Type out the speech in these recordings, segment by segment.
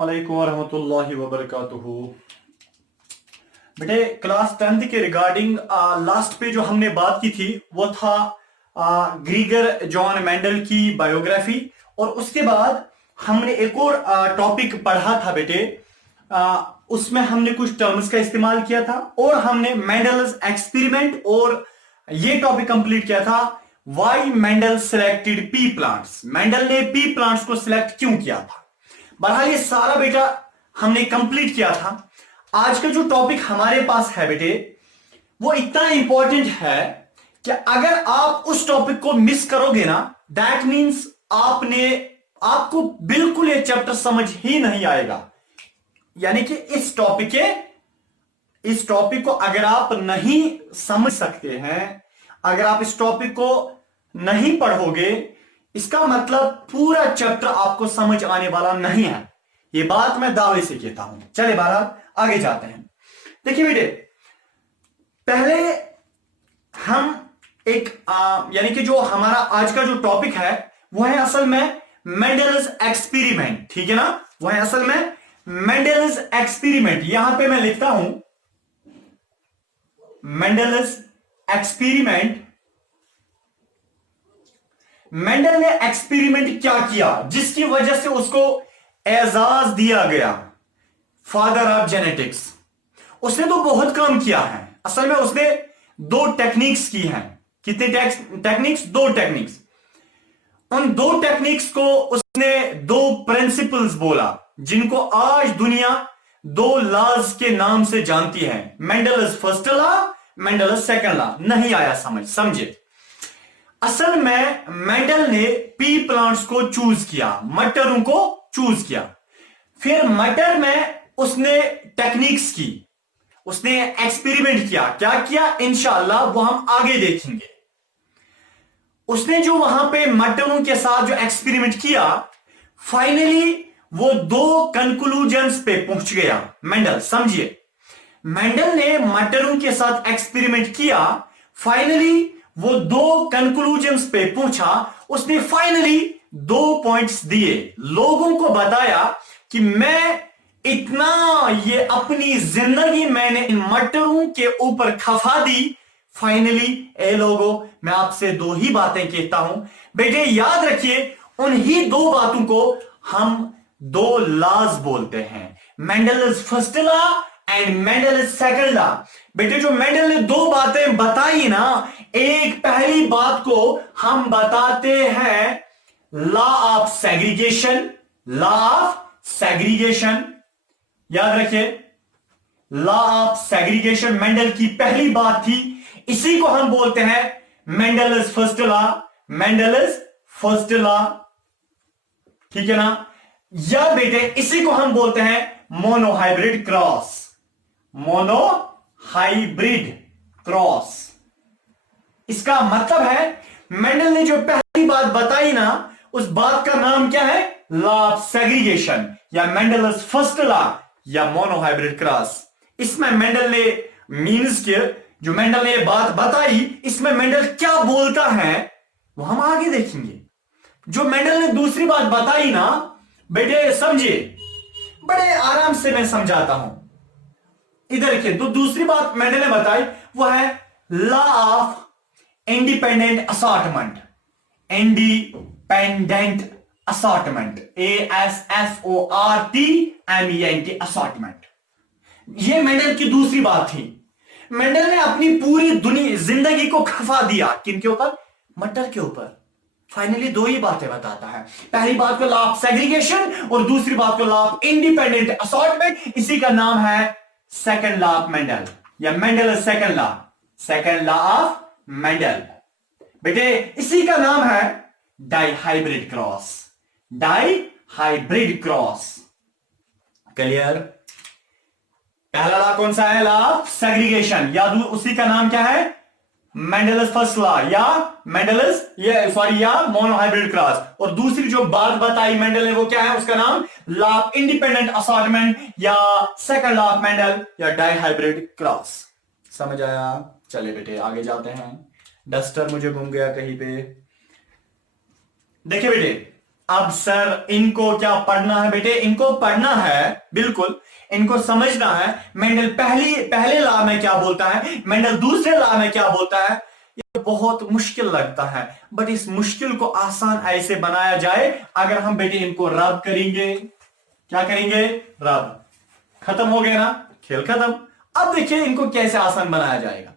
वालेकुम रहमतुल्लाहि व बरकातुहू। बेटे क्लास 10th के रिगार्डिंग लास्ट पे जो हमने बात की थी वो था ग्रीगर जॉन मेंडल की बायोग्राफी। और उसके बाद हमने एक और टॉपिक पढ़ा था बेटे। उसमें हमने कुछ टर्म्स का इस्तेमाल किया था और हमने मेंडल्स एक्सपेरिमेंट और ये टॉपिक कंप्लीट किया था why Mendel selected P plants. Mendel ने पी प्लांट्स को सिलेक्ट क्यों किया था। बहरहाल ये सारा बेटा हमने कंप्लीट किया था। आज का जो टॉपिक हमारे पास है बेटे वो इतना इंपॉर्टेंट है कि अगर आप उस टॉपिक को मिस करोगे ना दैट मींस आपको बिल्कुल ये चैप्टर समझ ही नहीं आएगा। यानी कि इस टॉपिक को अगर आप नहीं समझ सकते हैं, अगर आप इस टॉपिक को नहीं पढ़ोगे, इसका मतलब पूरा चैप्टर आपको समझ आने वाला नहीं है। ये बात मैं दावे से कहता हूं। चले बहरहाल आगे जाते हैं। देखिए बेटे, पहले हम एक यानी कि जो हमारा आज का जो टॉपिक है वो है असल में मेंडल्स एक्सपेरिमेंट। ठीक है ना, वो है असल में मेंडल्स एक्सपेरिमेंट। यहां पे मैं लिखता हूं मेंडल्स एक्सपेरिमेंट। मेंडल ने एक्सपेरिमेंट क्या किया जिसकी वजह से उसको एजाज दिया गया, फादर ऑफ जेनेटिक्स। उसने तो बहुत काम किया है। असल में उसने दो टेक्निक्स की हैं। कितने टेक्निक्स? दो टेक्निक्स। उन दो टेक्निक्स को उसने दो प्रिंसिपल्स बोला जिनको आज दुनिया दो लॉज के नाम से जानती है। Mendel's first law, Mendel's second law. नहीं आया समझे। असल में मेंडल ने पी प्लांट्स को चूज किया, मटरों को चूज किया। फिर मटर में उसने टेक्निक्स की, उसने एक्सपेरिमेंट किया। क्या किया इंशाअल्लाह वो हम आगे देखेंगे। उसने जो वहां पे मटरों के साथ जो एक्सपेरिमेंट किया, फाइनली वो दो कंक्लूजन्स पे पहुंच गया मेंडल। समझिए, मेंडल ने मटरों के साथ एक्सपेरिमेंट किया, फाइनली वो दो कंक्लूजन्स पे पहुंचा। उसने फाइनली दो पॉइंट्स दिए, लोगों को बताया कि मैं इतना ये अपनी जिंदगी मैंने इन मटरों के ऊपर खफा दी। फाइनली ए लोगों, मैं आपसे दो ही बातें कहता हूं बेटे, याद रखिए। उन्हीं दो बातों को हम दो लॉज बोलते हैं, Mendel's first law and Mendel's second law. बेटे जो मेंडल ने दो बातें बताई ना, एक पहली बात को हम बताते हैं law of segregation. Law of segregation याद रखिए, लॉ ऑफ सेग्रीगेशन मेंडल की पहली बात थी। इसी को हम बोलते हैं Mendel's first law, Mendel's first law. ठीक है ना। या बेटे इसी को हम बोलते हैं मोनोहाइब्रिड क्रॉस, मोनोहाइब्रिड क्रॉस। इसका मतलब है मेंडल ने जो पहली बात बताई ना, उस बात का नाम क्या है? लॉ ऑफ सेग्रीगेशन या मेंडल्स फर्स्ट लॉ या मोनोहाइब्रिड क्रॉस। इसमें मेंडल ने मीन्स के जो मेंडल ने बात बताई, इसमें मेंडल क्या बोलता है वो हम आगे देखेंगे। जो मेंडल ने दूसरी बात बताई ना बेटे, समझिए, बड़े आराम से मैं समझाता हूं। इधर देखिए, तो दूसरी बात मेंडल ने बताई वो है law of independent assortment. Independent assortment, ASSORTMENT, assortment. ये मेंडल की दूसरी बात थी। मेंडल ने अपनी पूरी दुनिया जिंदगी को खफा दिया किनके ऊपर? मटर के ऊपर। फाइनली दो ही बातें बताता है, पहली बात को लॉ ऑफ सेग्रीगेशन और दूसरी बात को लॉ ऑफ इंडिपेंडेंट असॉर्टमेंट। इसी का नाम है सेकंड लॉ ऑफ मेंडल या Mendel second law, second law of Mendel. बेटे इसी का नाम है dihybrid cross, dihybrid cross. Clear? पहला लॉ कौन सा है? लॉ ऑफ सेग्रीगेशन, या उसी का नाम क्या है? मेंडल्स फर्स्ट लॉ या मेंडल्स या मोनोहाइब्रिड क्रॉस। और दूसरी जो बात बताई मेंडल ने वो क्या है? उसका नाम लॉ ऑफ इंडिपेंडेंट असॉर्टमेंट या सेकंड लॉ ऑफ मेंडल या डाइहाइब्रिड क्रॉस। समझ आया? चले बेटे आगे जाते हैं। डस्टर मुझे घूम गया कहीं पे। देखिए बेटे, अब सर इनको क्या पढ़ना है बेटे? इनको पढ़ना है, बिल्कुल इनको समझना है। मेंडल पहले लॉ में क्या बोलता है, मेंडल दूसरे लॉ में क्या बोलता है। ये बहुत मुश्किल लगता है, बट इस मुश्किल को आसान ऐसे बनाया जाए अगर हम बेटे इनको रब करेंगे। क्या करेंगे? रब। खत्म हो गया ना, खेल खत्म। अब देखिए इनको कैसे आसान बनाया जाएगा।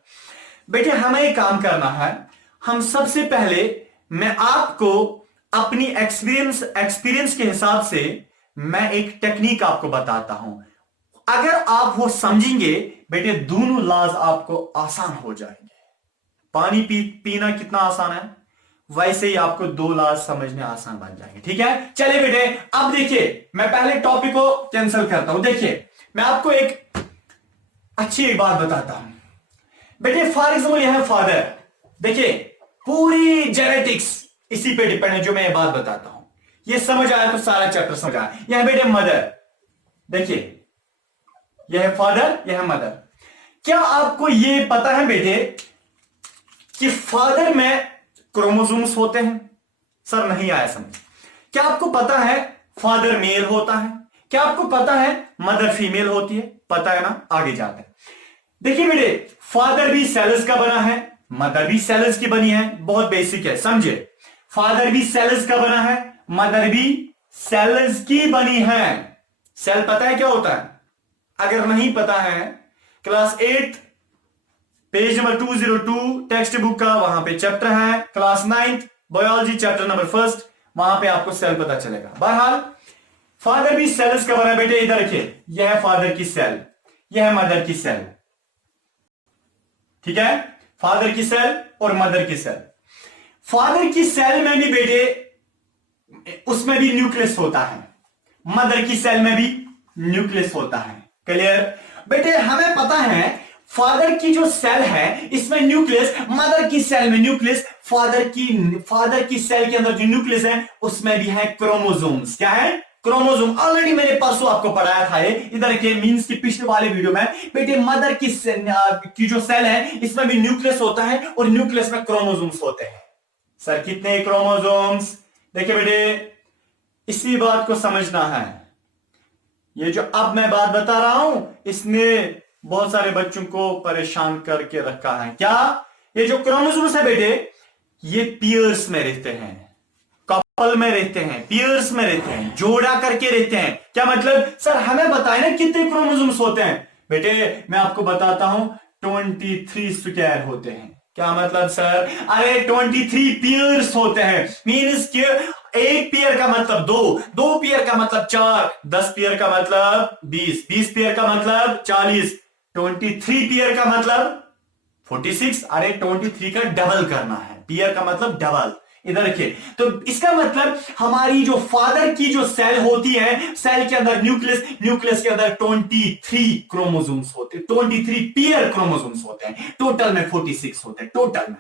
बेटे हमें एक काम करना है। हम सबसे पहले, मैं आपको अपनी एक्सपीरियंस के हिसाब से मैं एक टेक्निक आपको बताता हूं। अगर आप वो समझेंगे बेटे, दोनों लॉज आपको आसान हो जाएंगे। पानी पीना कितना आसान है, वैसे ही आपको दो लॉज समझने आसान बन जाएंगे। ठीक है, चलिए बेटे अब देखिए, मैं पहले टॉपिक को कैंसिल करता हूं। देखिए मैं आपको एक अच्छी बात बताता हूं बेटे। फॉर एग्जाम्पल यह है फादर। देखिए पूरी जेनेटिक्स इसी पे डिपेंड है जो मैं ये बात बताता हूं। ये समझ आया तो सारा चैप्टर समझ आया। यह बेटे मदर। देखिए यह है फादर, यह है मदर। क्या आपको ये पता है बेटे कि फादर में क्रोमोसोम्स होते हैं? सर नहीं आया समझ। क्या आपको पता है फादर मेल होता है? क्या आपको पता है मदर फीमेल होती है? पता है ना, आगे जाते हैं। देखिए बेटे, फादर भी सेल्स का बना है, मदर भी सेल्स की बनी है। बहुत बेसिक है, समझे। फादर भी सेल्स का बना है, मदर भी सेल्स की बनी है। सेल पता है क्या होता है? अगर नहीं पता है, class 8 page number 202 text book का वहां पे चैप्टर है, क्लास 9 बायोलॉजी चैप्टर नंबर 1, वहां पे आपको सेल पता चलेगा। बहरहाल फादर भी सेल्स का बना है बेटे। इधर रखिए, यह है फादर की सेल, यह है मदर की सेल। ठीक है, फादर की सेल और मदर की सेल। फादर की सेल में भी बेटे उसमें भी न्यूक्लियस होता है, मदर की सेल में भी न्यूक्लियस होता है। क्लियर बेटे? हमें पता है फादर की जो सेल है इसमें न्यूक्लियस, मदर की सेल में न्यूक्लियस, फादर की सेल के अंदर जो न्यूक्लियस है उसमें भी है क्रोमोसोम्स। क्या है? क्रोमोसोम। ऑलरेडी मैंने परसों आपको पढ़ाया था ये। इधर के मींस की पिछले वाले वीडियो में बेटे, मदर की जो सेल है इसमें भी न्यूक्लियस होता है और न्यूक्लियस में क्रोमोसोम्स होते हैं। सर कितने क्रोमोसोम्स? देखिए बेटे, इसी बात को समझना है। ये जो अब मैं बात बता रहा हूं इसने बहुत सारे बच्चों को परेशान करके रखा है। क्या? ये जो क्रोमोसोम्स है बेटे, ये पियर्स में रहते हैं, कपल में रहते हैं, पियर्स में रहते हैं, जोड़ा करके रहते हैं। क्या मतलब? सर हमें बताए ना कितने क्रोमोसोम्स होते हैं। बेटे मैं आपको बताता हूं, 23 स्क्वायर होते हैं। क्या मतलब सर? अरे 23 पियर्स होते हैं। मीन्स कि एक पियर का मतलब दो पियर का मतलब 4, 10 पियर का मतलब 20 पियर का मतलब 40, 23 पियर का मतलब 46। अरे 23 का डबल करना है, पियर का मतलब डबल। इधर रखिए, तो इसका मतलब हमारी जो फादर की जो सेल होती है, सेल के अंदर न्यूक्लियस, न्यूक्लियस के अंदर 23 क्रोमोसोम्स होते हैं, 23 पियर क्रोमोसोम्स होते हैं। टोटल में 46 होते हैं। टोटल में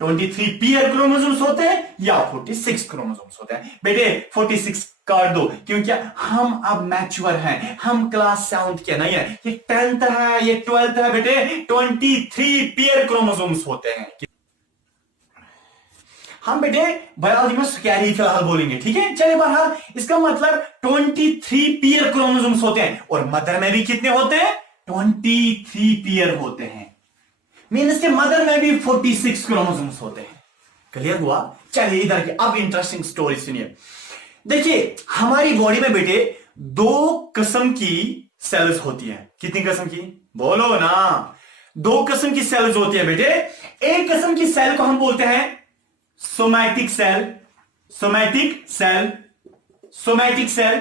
23 पियर क्रोमोसोम्स होते हैं या 46 क्रोमोसोम्स होते हैं। बेटे 46 काट दो, क्योंकि हम अब मैच्योर हैं, हम क्लास 7 के नहीं है, ये 10th है, ये 12th है। बेटे 23 पियर क्रोमोसोम्स होते हैं। हम बेटे बायोलॉजी में स्कैरी फिलहाल बोलेंगे, ठीक है। चलिए बहरहाल इसका मतलब 23 पियर क्रोमोसोम्स होते हैं और मदर में भी कितने होते हैं? 23 पियर होते हैं। मीन्स के मदर में भी 46 क्रोमोसोम्स होते हैं। क्लियर हुआ? चलिए इधर की अब इंटरेस्टिंग स्टोरी सुनिए। देखिए हमारी बॉडी में बेटे 2 किस्म की सेल्स होती है। कितनी किस्म की? बोलो ना। 2 किस्म की सेल्स होती है बेटे। एक किस्म की सेल को हम बोलते हैं सोमैटिक सेल, सोमैटिक सेल,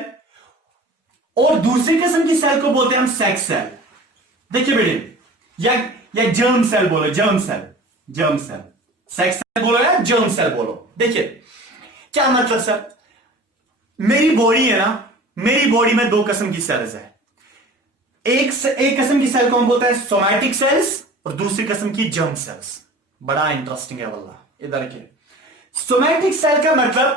और दूसरी किस्म की सेल को बोलते हैं हम सेक्स सेल। देखिए बेटे, या जर्म सेल बोलो, जर्म सेल, सेक्स सेल बोलो या जर्म सेल बोलो। देखिए क्या मतलब सर, मेरी बॉडी है ना, मेरी बॉडी में 2 किस्म की सेल्स है। एक किस्म की सेल को हम बोलते हैं सोमैटिक सेल्स और दूसरी किस्म की जर्म सेल्स। बड़ा इंटरेस्टिंग है वल्ला। इधर के सोमैटिक सेल का मतलब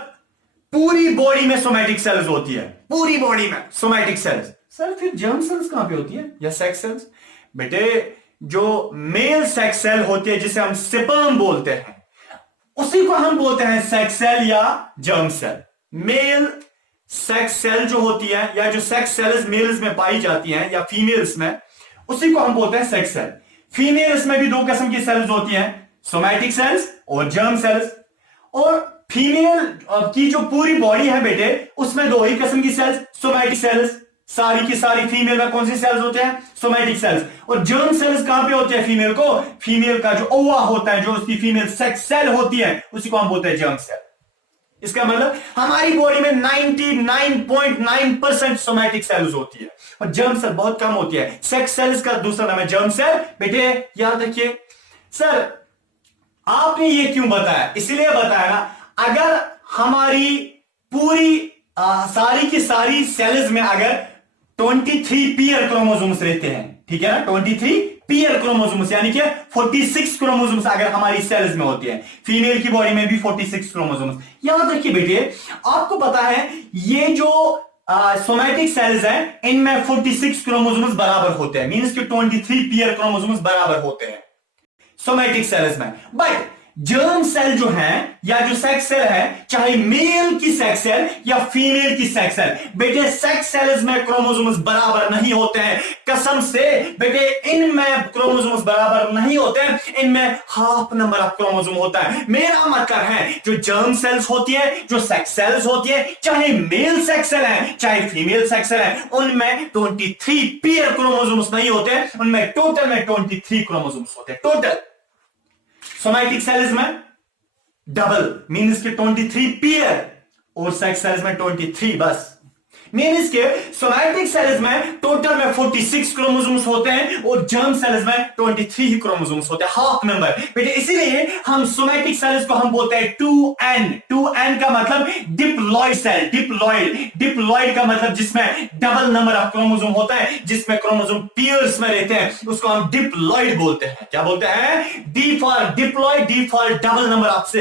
पूरी बॉडी में सोमैटिक सेल्स होती है, पूरी बॉडी में सोमैटिक सेल्स। सर फिर जर्म सेल्स कहां पे होती है या सेक्स सेल्स? बेटे जो मेल सेक्स सेल होती है जिसे हम स्पर्म बोलते हैं, उसी को हम बोलते हैं सेक्स सेल या germ cell. Male sex cell जो होती है, या जो सेक्स सेल्स मेल्स में पाई जाती हैं या फीमेल्स में, उसी को हम बोलते हैं सेक्स सेल। फीमेल्स में भी दो किस्म की सेल्स होती हैं, सोमैटिक सेल्स और जर्म सेल्स। और फीमेल की जो पूरी बॉडी है बेटे, उसमें दो ही किस्म की सेल्स, सोमैटिक सेल्स। सारी की सारी फीमेल में कौन सी सेल्स होते हैं? Somatic cells. और जर्म सेल्स कहां पे होते हैं फीमेल को? फीमेल का जो ओवा होता है, जो उसकी फीमेल सेक्स सेल होती है, उसी को हम बोलते हैं जर्म सेल। इसका मतलब हमारी बॉडी में 99.9% सोमैटिक सेल्स होती है और जर्म सेल बहुत कम होती है। सेक्स सेल्स का दूसरा नाम है जर्म सेल। बेटे याद रखिए। सर आपने ये क्यों बताया? इसलिए बताया ना, अगर हमारी पूरी सारी की सारी सेल्स में अगर 23 पीयर क्रोमोसोम्स रहते हैं, ठीक है ना, 23 पीयर क्रोमोसोम्स यानी कि 46 क्रोमोसोम्स अगर हमारी सेल्स में होती है, फीमेल की बॉडी में भी 46 क्रोमोसोम्स। याद रखिए बेटे, आपको पता है ये जो सोमैटिक सेल्स हैं, इनमें 46 क्रोमोसोम्स बराबर होते हैं, मींस कि 23 पीयर क्रोमोसोम्स बराबर होते हैं सोमैटिक सेल्स में। बट जर्म सेल जो है या जो सेक्स सेल है, चाहे मेल की सेक्स सेल या फीमेल की सेक्स सेल, बेटे सेक्स सेल्स में क्रोमोसोम्स बराबर नहीं होते हैं। कसम से बेटे, इनमें क्रोमोसोम्स बराबर नहीं होते हैं, इनमें हाफ नंबर ऑफ क्रोमोसोम होता है। मेरा मतलब है जो जर्म सेल्स होती है, जो सेक्स सेल्स होती है, चाहे मेल सेक्स सेल है चाहे फीमेल सेक्स सेल है, उनमें 23 पेयर क्रोमोसोम्स नहीं होते हैं, उनमें टोटल में 23 क्रोमोसोम्स होते हैं टोटल। सोमैटिक सेल्स में डबल मीन्स के 23 पेयर और सेक्स सेल्स में 23 बस। मीन्स के सोमैटिक सेल्स में टोटल में 46 क्रोमोसोम्स होते हैं और जर्म सेल्स में 23 ही क्रोमोसोम्स होते हैं, हाफ नंबर। बेटे इसीलिए हम सोमैटिक सेल्स को हम बोलते हैं 2n। 2n का मतलब डिप्लॉइड सेल। डिप्लॉइड का मतलब जिसमें डबल नंबर ऑफ क्रोमोसोम होता है, जिसमें क्रोमोसोम पेयर्स में रहते हैं, उसको हम डिप्लॉइड बोलते हैं। क्या बोलते हैं? D for diploid, D for double number of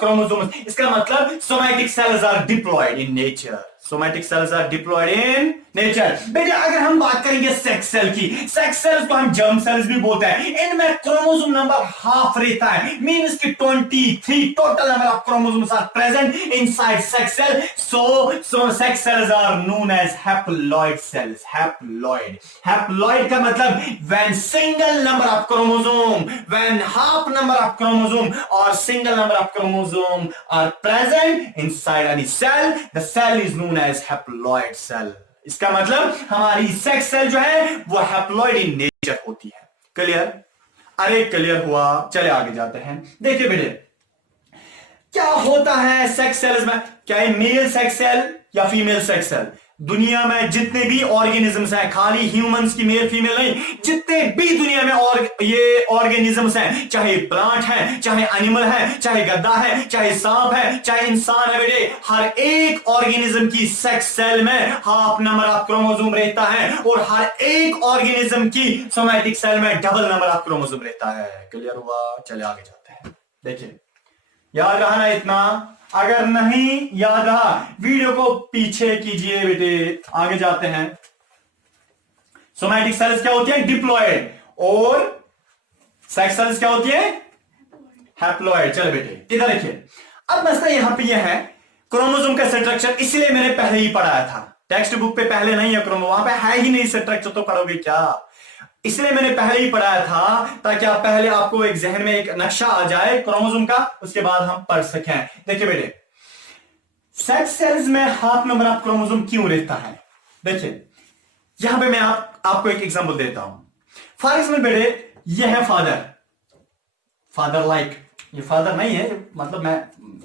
chromosome. इसका मतलब somatic cells are diploid in nature. Somatic cells are diploid in nature. बेटे अगर हम बात करेंगे सेक्स सेल की, सेक्स सेल्स को हम जर्म सेल्स भी बोलते हैं, इनमें क्रोमोसोम नंबर हाफ रहता है, मींस कि 23 total number of chromosomes are present inside sex cell. So sex cells are known as haploid cells. Haploid का मतलब when single number of chromosome, when half number of chromosome और single number of chromosome are present inside any cell, the cell is known as haploid cell. इसका मतलब हमारी sex cell जो है वो haploid in nature होती है। Clear? अरे क्लियर हुआ? चले आगे जाते हैं। देखिए बेटे क्या होता है सेक्स सेल्स में, क्या है मेल सेक्स सेल या फीमेल सेक्स सेल। दुनिया में जितने भी ऑर्गेनिजम्स हैं, खाली ह्यूमंस की मेल फीमेल नहीं, जितने भी दुनिया में और ये ऑर्गेनिजम्स हैं, चाहे प्लांट है, चाहे एनिमल है, चाहे गद्दा है, चाहे सांप है, चाहे इंसान है, बेटे हर एक ऑर्गेनिज्म की सेक्स सेल में हाफ नंबर ऑफ क्रोमोसोम रहता है और हर एक ऑर्गेनिज्म की सोमैटिक सेल में डबल नंबर ऑफ क्रोमोसोम रहता है। क्लियर हुआ? चले आगे जाते हैं। देखिए याद रहा ना इतना? अगर नहीं याद रहा वीडियो को पीछे कीजिए बेटे, आगे जाते हैं। सोमैटिक सेल्स क्या होती है? डिप्लॉयड। और सेक्स सेल्स क्या होती है? हैप्लॉयड। चलो बेटे इधर देखिए, अब मसला यहां पे यह है क्रोमोसोम का स्ट्रक्चर, इसलिए मैंने पहले ही पढ़ाया था, टेक्स्ट बुक पे पहले नहीं है क्रोमोसोम, वहां पे है ही नहीं स्ट्रक्चर, तो पढ़ोगे क्या? इसलिए मैंने पहले ही पढ़ाया था ताकि आप पहले आपको एक जहन में एक नक्शा आ जाए क्रोमोसोम का, उसके बाद हम पढ़ सकें। देखिए बेटे सेक्स सेल्स में हाफ नंबर ऑफ क्रोमोसोम क्यों रहता है? देखिए यहां पे मैं आपको एक एग्जांपल देता हूं। फॉर एग्जांपल बेटे यह है फादर लाइक, ये फादर नहीं है, मतलब मैं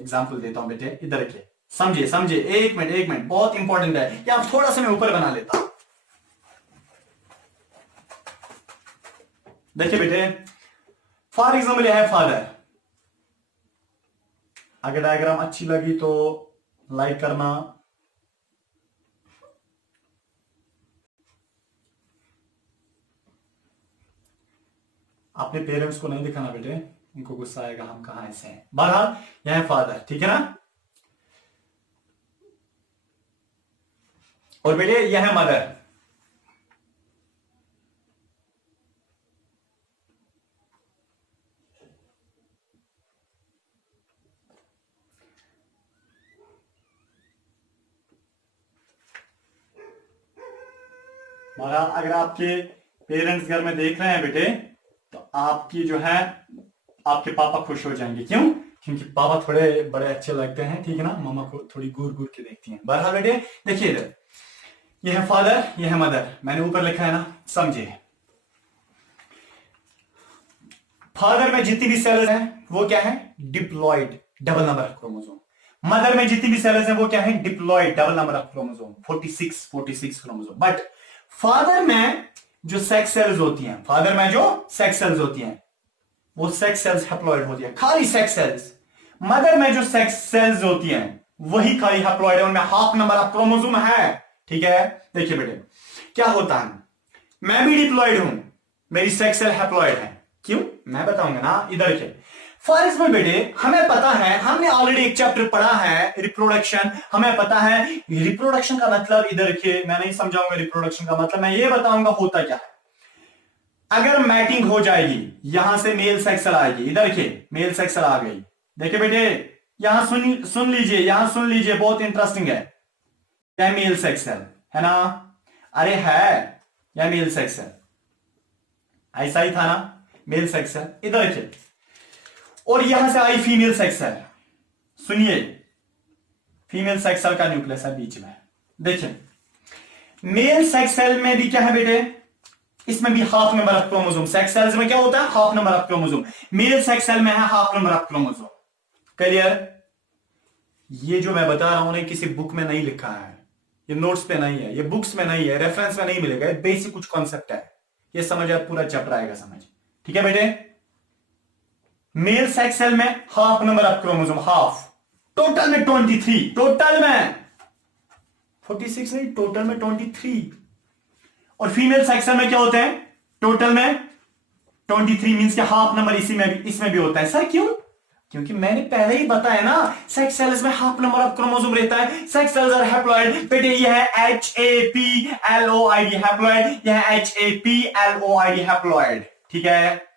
एग्जांपल देता हूं बेटे, इधर देखिए, समझिए एक मिनट बहुत इंपॉर्टेंट है, या आप थोड़ा सा मैं ऊपर बना लेता हूं। देखिए बेटे फॉर एग्जाम्पल यह है फादर। अगर डायग्राम अच्छी लगी तो लाइक करना। अपने पेरेंट्स को नहीं दिखाना बेटे, उनको गुस्सा आएगा, हम कहां ऐसे हैं। बहरहाल यह है फादर, ठीक है ना? और बेटे यह है मदर। मगर अगर आपके पेरेंट्स घर में देख रहे हैं बेटे, तो आपकी जो है आपके पापा खुश हो जाएंगे। क्यों? क्योंकि पापा थोड़े बड़े अच्छे लगते हैं, ठीक है ना, मामा को थोड़ी घूर घूर के देखती हैं। बहरहाल बेटे देखिए इधर, ये है फादर, ये है मदर, मैंने ऊपर लिखा है ना, समझिए। फादर में जितनी भी सेल्स हैं वो क्या है? Diploid, double number of chromosome. Mother में जितनी भी सेल्स हैं वो क्या है? Diploid, double number of chromosome, 46 chromosome. But father में जो सेक्स सेल्स होती हैं, फादर में जो सेक्स सेल्स होती हैं वो सेक्स सेल्स हैप्लॉइड होती है, खाली सेक्स सेल्स। मदर में जो सेक्स सेल्स होती हैं वही खाली हैप्लॉइड है, उनमें हाफ नंबर ऑफ क्रोमोसोम है, ठीक है। देखिए बेटे क्या होता है, मैं भी डिप्लॉइड हूं, मेरी सेक्स सेल हैप्लॉइड है। क्यों? मैं बताऊंगा ना, इधर के फॉर एग्जाम्पल बेटे हमें पता है, हमने ऑलरेडी एक चैप्टर पढ़ा है रिप्रोडक्शन, हमें पता है रिप्रोडक्शन का मतलब, इधर के मैं नहीं समझाऊंगा रिप्रोडक्शन का मतलब, मैं ये बताऊंगा होता क्या है। अगर मैटिंग हो जाएगी, यहां से मेल सेक्स सेल आएगी, इधर के मेल सेक्स सेल आ गई। देखिए बेटे यहां सुन लीजिए, यहां सुन लीजिए, बहुत इंटरेस्टिंग है। यह मेल सेक्स सेल है ना, अरे है यह मेल सेक्स सेल, ऐसा ही था ना, मेल सेक्स सेल इधर के, और यहां से आई फीमेल सेक्स सेल। सुनिए, फीमेल सेक्स सेल का न्यूक्लियस है बीच में। देखिए मेल सेक्स सेल में भी क्या है बेटे, इसमें भी half number of chromosome. Sex cells में क्या होता है? Half number of chromosome. Male sex cell में है half number of chromosome. Clear? ये जो मैं बता रहा हूं ना, किसी बुक में नहीं लिखा है, ये नोट्स पे नहीं है, ये बुक्स में नहीं है, रेफरेंस में नहीं मिलेगा, बेसिक कुछ कॉन्सेप्ट है, ये समझ आप पूरा चैप्टर आएगा समझ, ठीक है बेटे। मेल सेक्स सेल में half number of chromosome, half, total में 23, टोटल में 46 नहीं, टोटल में 23। और फीमेल सेक्स सेल में क्या होते हैं? टोटल में 23 मींस के हाफ नंबर इसमें भी होता है। सर क्यों? क्योंकि मैंने पहले ही बताया ना, सेक्स सेल्स में हाफ नंबर ऑफ क्रोमोसोम रहता है, सेक्स सेल्स आर हैप्लॉइड। बेटे ये है HAPLOID हैप्लॉइड, यह है HAPLOID हैप्लॉइड, ठीक है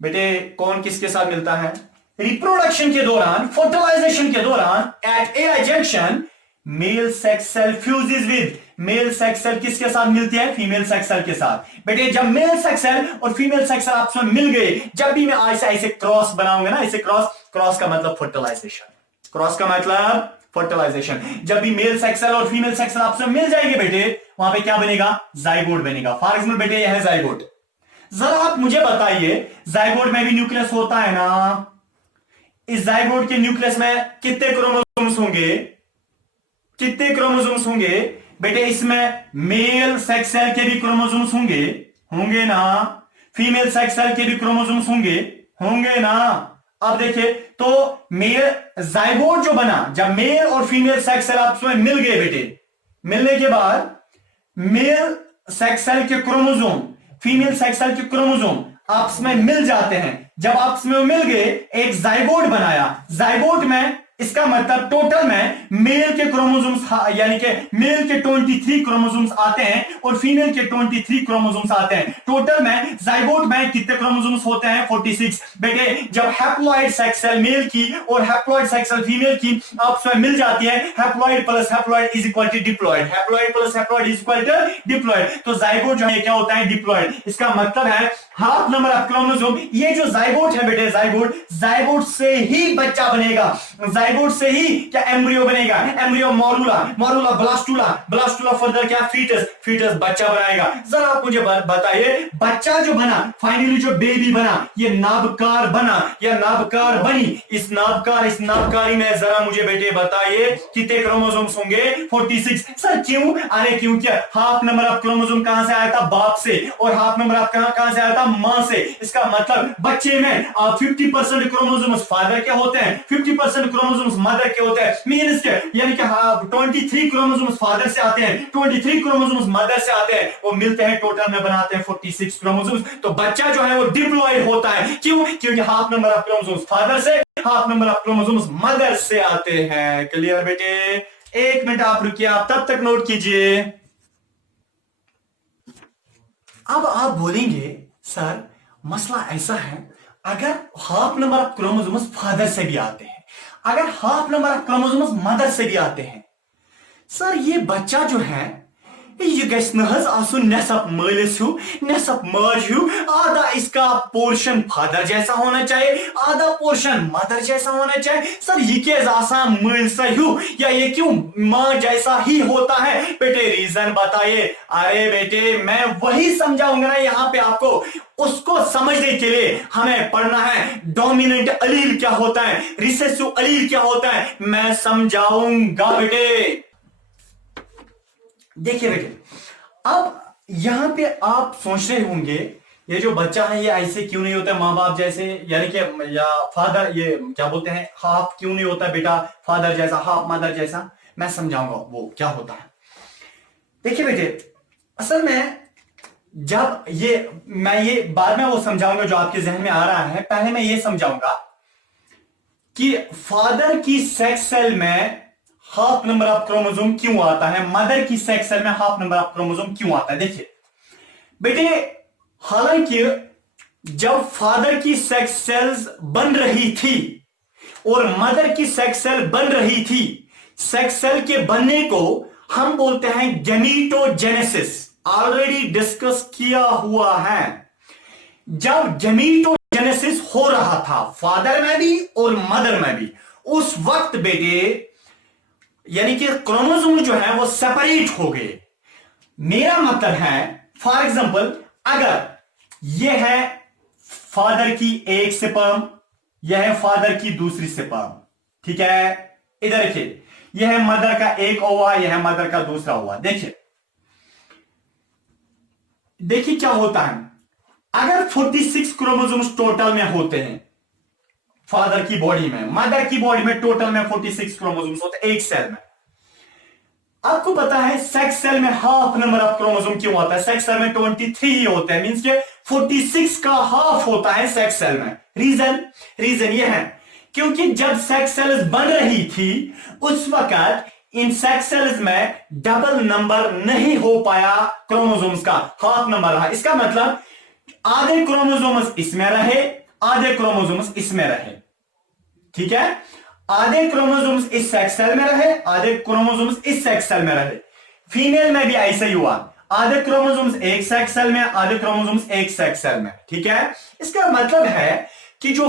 बेटे। कौन किसके साथ मिलता है? रिप्रोडक्शन के दौरान, फर्टिलाइजेशन के दौरान, at AI junction male sex cell fuses with, male sex cell किसके साथ मिलती है? फीमेल सेक्स सेल के साथ। बेटे जब मेल सेक्स सेल और फीमेल सेक्स सेल आपस में मिल गए, जब भी मैं ऐसे क्रॉस बनाऊंगा ना, ऐसे क्रॉस का मतलब फर्टिलाइजेशन, क्रॉस का मतलब फर्टिलाइजेशन। जब भी मेल सेक्स सेल और फीमेल सेक्स सेल आपस में मिल जाएंगे बेटे, वहां पे क्या बनेगा? जाइगोट बनेगा। फॉर एग्जाम्पल बेटे यह है जाइगोट। जरा आप मुझे बताइए, जाइगोट में भी न्यूक्लियस होता है ना, इस जाइगोट के न्यूक्लियस में कितने क्रोमोसोम्स होंगे? कितने क्रोमोसोम्स होंगे बेटे? इसमें मेल सेक्स सेल के भी क्रोमोसोम्स होंगे ना, फीमेल सेक्स सेल के भी क्रोमोसोम्स होंगे ना। अब देखिए तो मेल जाइगोट जो बना, जब मेल और फीमेल सेक्स सेल आपस में मिल गए बेटे, मिलने के बाद मेल सेक्स सेल के क्रोमोसोम फीमेल सेक्स सेल के क्रोमोसोम आपस में मिल जाते हैं। जब आपस में मिल गए, एक जाइगोट बनाया। जाइगोट में इसका मतलब टोटल में मेल के क्रोमोसोम्स, यानी कि मेल के 23 क्रोमोसोम्स आते हैं और फीमेल के 23 क्रोमोसोम्स आते हैं। टोटल में जाइगोट में कितने क्रोमोसोम्स होते हैं? 46। बेटे जब हैप्लॉइड सेक्स सेल मेल की और हैप्लॉइड सेक्स सेल फीमेल की आपस में मिल जाती है, haploid plus haploid is equal to diploid, haploid plus haploid is equal to diploid. तो जाइगोट जो है क्या होता है? डिप्लॉइड। इसका मतलब है हाफ नंबर ऑफ क्रोमोसोम। ये जो जाइगोट है बेटे, जाइगोट से ही बच्चा बनेगा, जाइगोट से ही क्या एम्ब्रियो बनेगा, एम्ब्रियो मॉरुला ब्लास्टुला फर्दर क्या फीटस बच्चा बनाएगा। जरा आप मुझे बताइए, बच्चा जो बना, फाइनली जो बेबी बना, ये नाभकार बना या नाभकार बनी, इस नाभकारी में जरा मुझे बेटे बताइए कितने क्रोमोसोम्स होंगे? 46। सर क्यों? अरे क्योंकि हाफ नंबर ऑफ क्रोमोसोम कहां से आया था? बाप से। और हाफ नंबर ऑफ कहां से आया था? मां से। इसका मतलब बच्चे में 50% क्रोमोसोम्स फादर के होते हैं, 50% क्रोमोसोम्स मदर के होते हैं। मींस के यानी कि 23 क्रोमोसोम्स फादर से आते हैं, 23 क्रोमोसोम्स मदर से आते हैं, वो मिलते हैं, टोटल में बनाते हैं 46 क्रोमोसोम्स। तो बच्चा जो है वो डिप्लॉयड होता है। क्यों? क्योंकि half number of chromosomes father से, half number of chromosomes mother से आते हैं। क्लियर बेटे? एक मिनट आप रुकिए, आप तब तक नोट कीजिए। अब आप बोलेंगे सर मसला ऐसा है, अगर half number of chromosomes father से भी आते हैं, अगर half number of chromosomes mother से भी आते हैं, सर ये बच्चा जो है ये गैस नहज आसुन नेसप मालिस हूँ नेसप माज हूँ, आधा इसका पोर्शन फादर जैसा होना चाहिए, आधा पोर्शन मदर जैसा होना चाहिए। सर ये क्या आसान माल सा हूँ या ये क्यों माँ जैसा ही होता है? बेटे रीजन बताइए। अरे बेटे मैं वही समझाऊंगा ना यहाँ पे आपको, उसको समझने के लिए हमें पढ़ना है डोमिनेंट अलील क्या होता है, रिसेसिव अलील क्या होता है, मैं समझाऊंगा बेटे। देखिए बेटे, अब यहां पे आप सोच रहे होंगे ये जो बच्चा है ये ऐसे क्यों नहीं होता माँ बाप जैसे, यानी कि या फादर, ये क्या बोलते हैं, हाफ क्यों नहीं होता बेटा फादर जैसा, हाफ मदर जैसा। मैं समझाऊंगा वो क्या होता है। देखिए बेटे, असल में जब मैं ये बाद में वो समझाऊंगा जो आपके जहन में आ रहा है, पहले मैं ये समझाऊंगा कि फादर की सेक्स सेल में हाफ नंबर ऑफ क्रोमोसोम क्यों आता है, मदर की सेक्स सेल में हाफ नंबर ऑफ क्रोमोसोम क्यों आता है। देखिए बेटे, हालांकि जब फादर की सेक्स सेल्स बन रही थी और मदर की सेक्स सेल बन रही थी, सेक्स सेल के बनने को हम बोलते हैं गैमीटोजेनेसिस, ऑलरेडी डिस्कस किया हुआ है। जब गैमीटोजेनेसिस हो रहा था फादर में भी और मदर में भी, उस वक्त बेटे यानी कि क्रोमोसोम जो है वो सेपरेट हो गए। मेरा मतलब है फॉर एग्जांपल, अगर यह है फादर की एक स्पर्म, यह है फादर की दूसरी स्पर्म, ठीक है, इधर देखिए यह है मदर का एक ओवा, यह है मदर का दूसरा ओवा। देखिए देखिए क्या होता है, अगर 46 क्रोमोसोम्स टोटल में होते हैं फादर की बॉडी में, मदर की बॉडी में टोटल में 46 क्रोमोसोम्स होते हैं एक सेल में। आपको पता है सेक्स सेल में हाफ नंबर ऑफ क्रोमोसोम क्यों होता है? सेक्स सेल में 23 होते हैं, मींस के 46 का हाफ होता है सेक्स सेल में। रीजन ये है क्योंकि जब सेक्स सेल्स बन रही थी उस वक्त इन सेक्स सेल्स में डबल नंबर नहीं हो पाया क्रोमोसोम्स का, हाफ नंबर रहा। इसका मतलब आधे क्रोमोसोम्स इसमें रहे, आधे क्रोमोसोम्स इसमें रहे, ठीक है, आधे क्रोमोसोम्स इस सेक्स सेल में रहे, आधे क्रोमोसोम्स इस सेक्स सेल में रहे। फीमेल में भी ऐसा ही हुआ, आधे क्रोमोसोम्स एक सेक्स सेल में, आधे क्रोमोसोम्स एक सेक्स सेल में, ठीक है। इसका मतलब है कि जो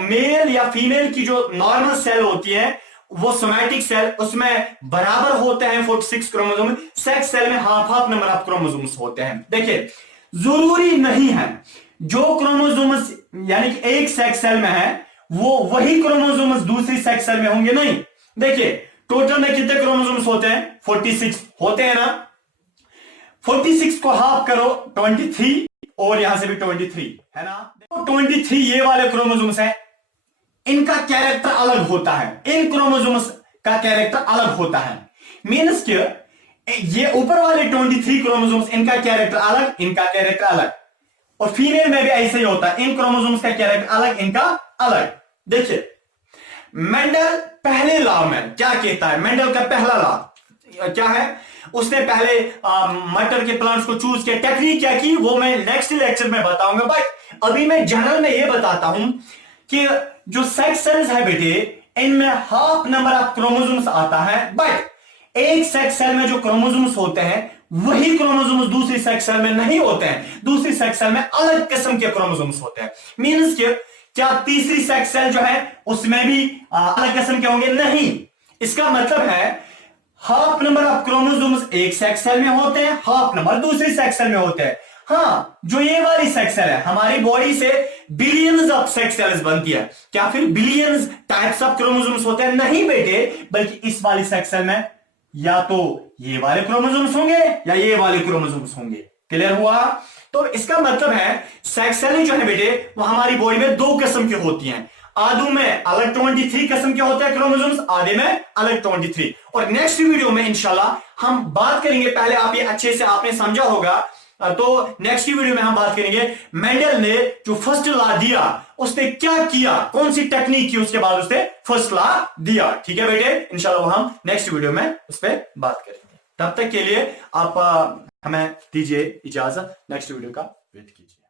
मेल या फीमेल की जो नॉर्मल सेल होती है वो सोमैटिक सेल, उसमें बराबर होते हैं 46 क्रोमोसोम, सेक्स सेल में हाफ नंबर ऑफ क्रोमोसोम्स होते हैं। देखिए जरूरी नहीं है जो क्रोमोसोम्स यानी कि एक सेक्स सेल में है वो वही क्रोमोसोम्स दूसरी सेक्स सेल में होंगे, नहीं। देखिए टोटल में कितने क्रोमोसोम्स होते हैं? 46 होते हैं ना। 46 को हाफ करो 23 और यहां से भी 23 है ना। तो 23 ये वाले क्रोमोसोम्स हैं, इनका कैरेक्टर अलग होता है, इन क्रोमोसोम्स का कैरेक्टर अलग होता है। मीन्स कि ये ऊपर वाले 23 क्रोमोसोम्स इनका कैरेक्टर अलग, इनका कैरेक्टर अलग। और फीमेल में भी ऐसे ही होता है, इन क्रोमोसोम्स का कैरेक्टर अलग, इनका अलग। देखिए मेंडल पहले लॉ में क्या कहता है, मेंडल का पहला लॉ क्या है, उसने पहले मटर के प्लांट्स को चूज किया, टेक्निक क्या की वो मैं नेक्स्ट लेक्चर में बताऊंगा। बट अभी मैं जनरल में ये बताता हूं कि जो सेक्स सेल्स है बेटे इनमें हाफ नंबर ऑफ क्रोमोसोम्स आता है, बट एक सेक्स सेल में जो क्रोमोसोम्स होते हैं वही क्रोमोसोम्स दूसरी सेक्स सेल में नहीं होते हैं, दूसरी सेक्स सेल में अलग किस्म के क्रोमोसोम्स होते हैं। मींस के क्या तीसरी सेक्स सेल जो है उसमें भी अलग किस्म के होंगे? नहीं। इसका मतलब है हाफ नंबर ऑफ क्रोमोसोम्स एक सेक्स सेल में होते हैं, हाफ नंबर दूसरी सेक्स सेल में होते हैं। हाँ, जो ये वाली सेक्स सेल है हमारी बॉडी से बिलियंस ऑफ सेक्स सेल्स बनती है, क्या फिर बिलियंस टाइप्स ऑफ क्रोमोसोम्स होते हैं? नहीं बेटे, बल्कि इस वाली सेक्स सेल में या तो ये वाले क्रोमोसोम्स होंगे या ये वाले क्रोमोसोम्स होंगे। क्लियर हुआ? तो इसका मतलब है सेक्स सेल जो है बेटे वो हमारी बॉडी में दो किस्म की होती हैं, आधे में अलग 23 किस्म के होते हैं क्रोमोसोम्स, आधे में अलग 23। और नेक्स्ट वीडियो में इंशाल्लाह हम बात करेंगे, पहले आप ये अच्छे से आपने समझा होगा, तो नेक्स्ट वीडियो में हम बात करेंगे मेंडल ने जो फर्स्ट लॉ दिया उसने क्या किया, कौन सी टेक्निक की, उसके बाद उसने फर्स्ट लॉ दिया। ठीक है बेटे, इंशाल्लाह हम नेक्स्ट वीडियो में उस पर बात करेंगे। तब तक के लिए आप हमें दीजिए इजाजत, नेक्स्ट वीडियो का वेट कीजिए।